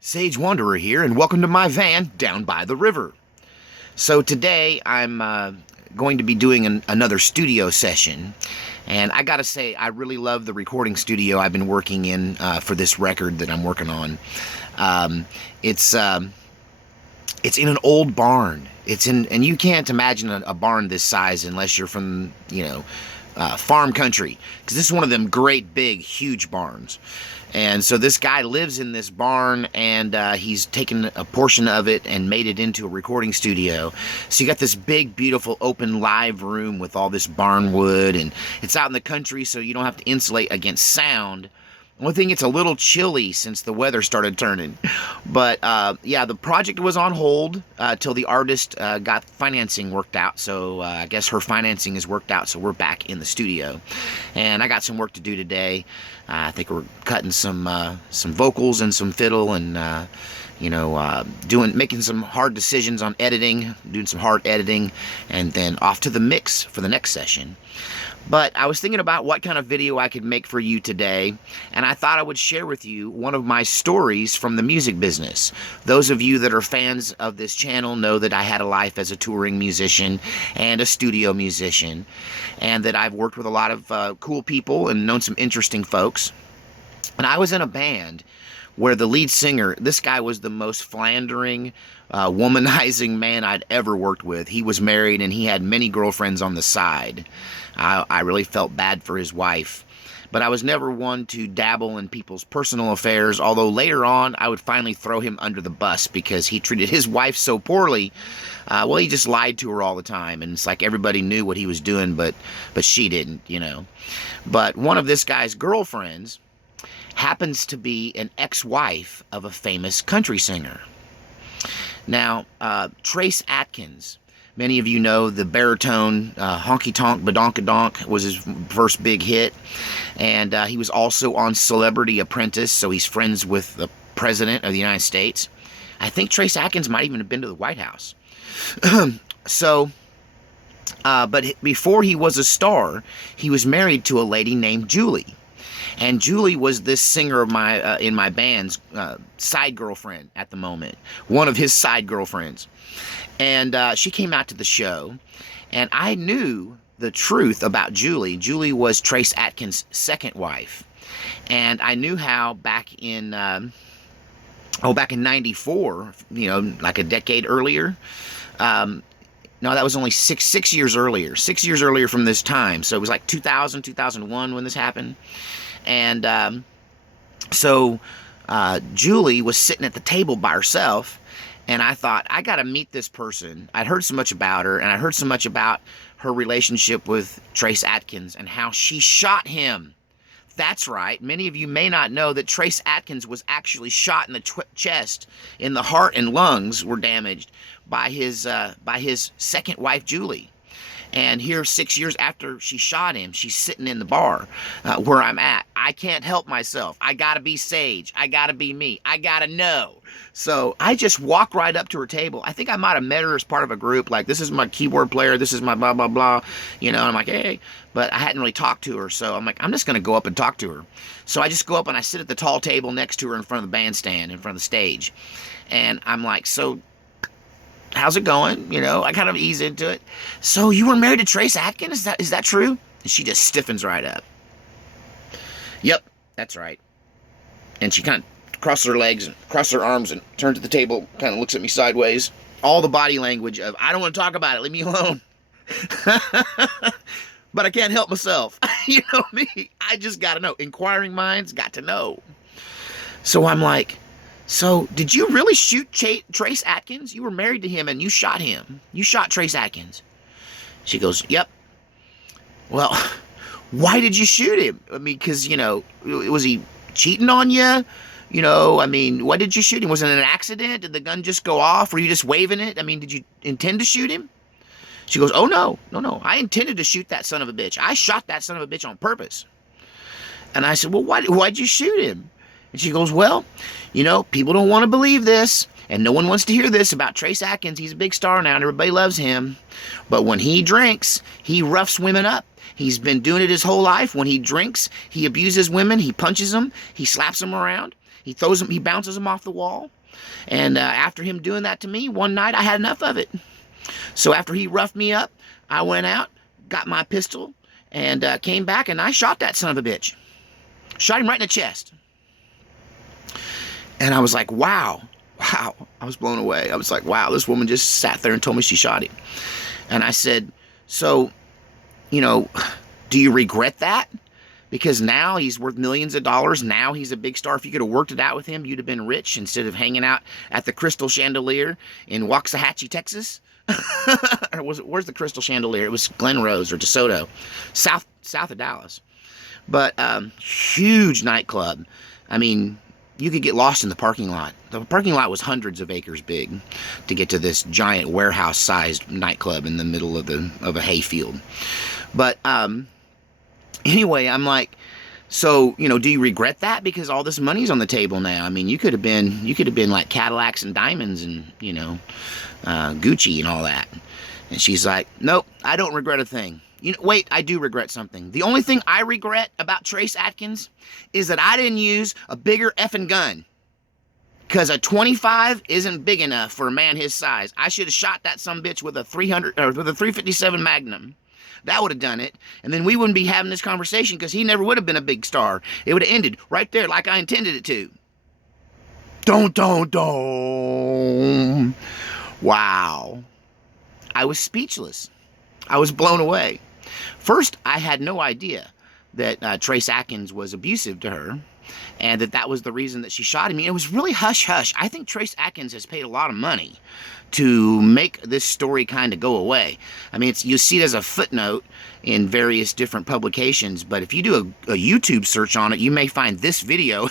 Sage Wanderer here, and welcome to my van down by the river. So today I'm going to be doing another studio session, and I gotta say I really love the recording studio I've been working in for this record that I'm working on. It's in an old barn. And you can't imagine a barn this size unless you're from, farm country, because this is one of them great big huge barns. And so this guy lives in this barn, and he's taken a portion of it and made it into a recording studio. So you got this big beautiful open live room with all this barn wood, and it's out in the country, so you don't have to insulate against sound. One thing, it's a little chilly since the weather started turning. But yeah, the project was on hold till the artist got financing worked out. So I guess her financing is worked out, so we're back in the studio. And I got some work to do today. I think we're cutting some vocals and some fiddle, and making some hard decisions on editing, doing some hard editing, and then off to the mix for the next session. But I was thinking about what kind of video I could make for you today, and I thought I would share with you one of my stories from the music business. Those of you that are fans of this channel know that I had a life as a touring musician and a studio musician, and that I've worked with a lot of cool people and known some interesting folks. And I was in a band where the lead singer, this guy was the most philandering, womanizing man I'd ever worked with. He was married and he had many girlfriends on the side. I really felt bad for his wife. But I was never one to dabble in people's personal affairs, although later on I would finally throw him under the bus because he treated his wife so poorly. Well, he just lied to her all the time, and it's like everybody knew what he was doing, but she didn't, But one of this guy's girlfriends happens to be an ex-wife of a famous country singer. Now, Trace Adkins, many of you know the baritone, Honky Tonk Badonkadonk was his first big hit, and he was also on Celebrity Apprentice, so he's friends with the President of the United States. I think Trace Adkins might even have been to the White House. But before he was a star, he was married to a lady named Julie. And Julie was this singer of in my band's side girlfriend at the moment, one of his side girlfriends. And she came out to the show, and I knew the truth about Julie. Julie was Trace Adkins' second wife, and I knew how back in '94, like a decade earlier. No, that was only six years earlier. 6 years earlier from this time, so it was like 2000, 2001 when this happened. And so Julie was sitting at the table by herself, and I thought, I got to meet this person. I'd heard so much about her, and I heard so much about her relationship with Trace Adkins and how she shot him. That's right. Many of you may not know that Trace Adkins was actually shot in the chest, in the heart and lungs were damaged by his second wife, Julie. And here, 6 years after she shot him, she's sitting in the bar where I'm at. I can't help myself. I gotta be Sage. I gotta be me. I gotta know. So I just walk right up to her table. I think I might have met her as part of a group. Like, this is my keyboard player. This is my blah, blah, blah. And I'm like, hey. But I hadn't really talked to her. So I'm like, I'm just going to go up and talk to her. So I just go up and I sit at the tall table next to her in front of the bandstand, in front of the stage. And I'm like, so how's it going? I kind of ease into it. So you were married to Trace Adkins? Is that true? And she just stiffens right up. Yep, that's right. And she kind of crosses her legs and crosses her arms and turns to the table, kind of looks at me sideways. All the body language of, I don't want to talk about it, leave me alone. But I can't help myself. You know me. I just got to know. Inquiring minds got to know. So I'm like, so did you really shoot Trace Adkins? You were married to him and you shot him. You shot Trace Adkins. She goes, yep. Well, why did you shoot him? I mean, because, was he cheating on you? Why did you shoot him? Was it an accident? Did the gun just go off? Were you just waving it? I mean, did you intend to shoot him? She goes, oh, no. I intended to shoot that son of a bitch. I shot that son of a bitch on purpose. And I said, well, why'd you shoot him? And she goes, well, people don't want to believe this, and no one wants to hear this about Trace Adkins. He's a big star now, and everybody loves him. But when he drinks, he roughs women up. He's been doing it his whole life. When he drinks, he abuses women. He punches them. He slaps them around. He bounces them off the wall. And after him doing that to me, one night I had enough of it. So after he roughed me up, I went out, got my pistol, and came back, and I shot that son of a bitch. Shot him right in the chest. And I was like, wow. I was blown away. I was like, wow, this woman just sat there and told me she shot him. And I said, so, do you regret that? Because now he's worth millions of dollars. Now he's a big star. If you could have worked it out with him, you'd have been rich instead of hanging out at the Crystal Chandelier in Waxahachie, Texas. Or where's the Crystal Chandelier? It was Glen Rose or DeSoto, south of Dallas. But huge nightclub. I mean, you could get lost in the parking lot. The parking lot was hundreds of acres big to get to this giant warehouse-sized nightclub in the middle of a hayfield. But anyway, I'm like, so, do you regret that? Because all this money's on the table now. I mean, you could have been like Cadillacs and diamonds and, Gucci and all that. And she's like, nope, I don't regret a thing. Wait, I do regret something. The only thing I regret about Trace Adkins is that I didn't use a bigger effing gun. Because a 25 isn't big enough for a man his size. I should have shot that sumbitch with a 357 Magnum. That would have done it. And then we wouldn't be having this conversation because he never would have been a big star. It would have ended right there like I intended it to. Don't. Wow. I was speechless. I was blown away. First, I had no idea that Trace Adkins was abusive to her and that was the reason that she shot him. It was really hush-hush. I think Trace Adkins has paid a lot of money to make this story kind of go away. I mean, you see it as a footnote in various different publications, but if you do a YouTube search on it, you may find this video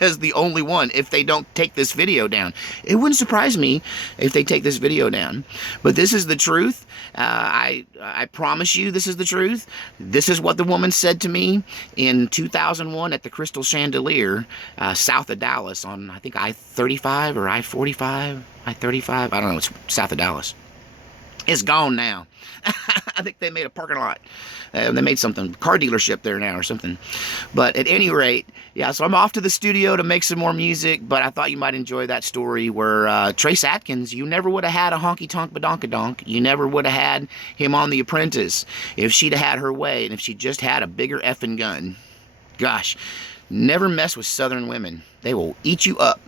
as the only one if they don't take this video down. It wouldn't surprise me if they take this video down. But this is the truth. I promise you this is the truth. This is what the woman said to me in 2001 at the Crystal Chandelier south of Dallas on, I think, I-35 or I-45, I-35. I don't know. It's south of Dallas. It's gone now. I think they made a parking lot. They made something, car dealership there now or something. But at any rate, yeah, so I'm off to the studio to make some more music, but I thought you might enjoy that story where Trace Adkins, you never would have had a honky-tonk badonkadonk. You never would have had him on The Apprentice if she'd have had her way and if she just had a bigger effing gun. Gosh, never mess with Southern women. They will eat you up.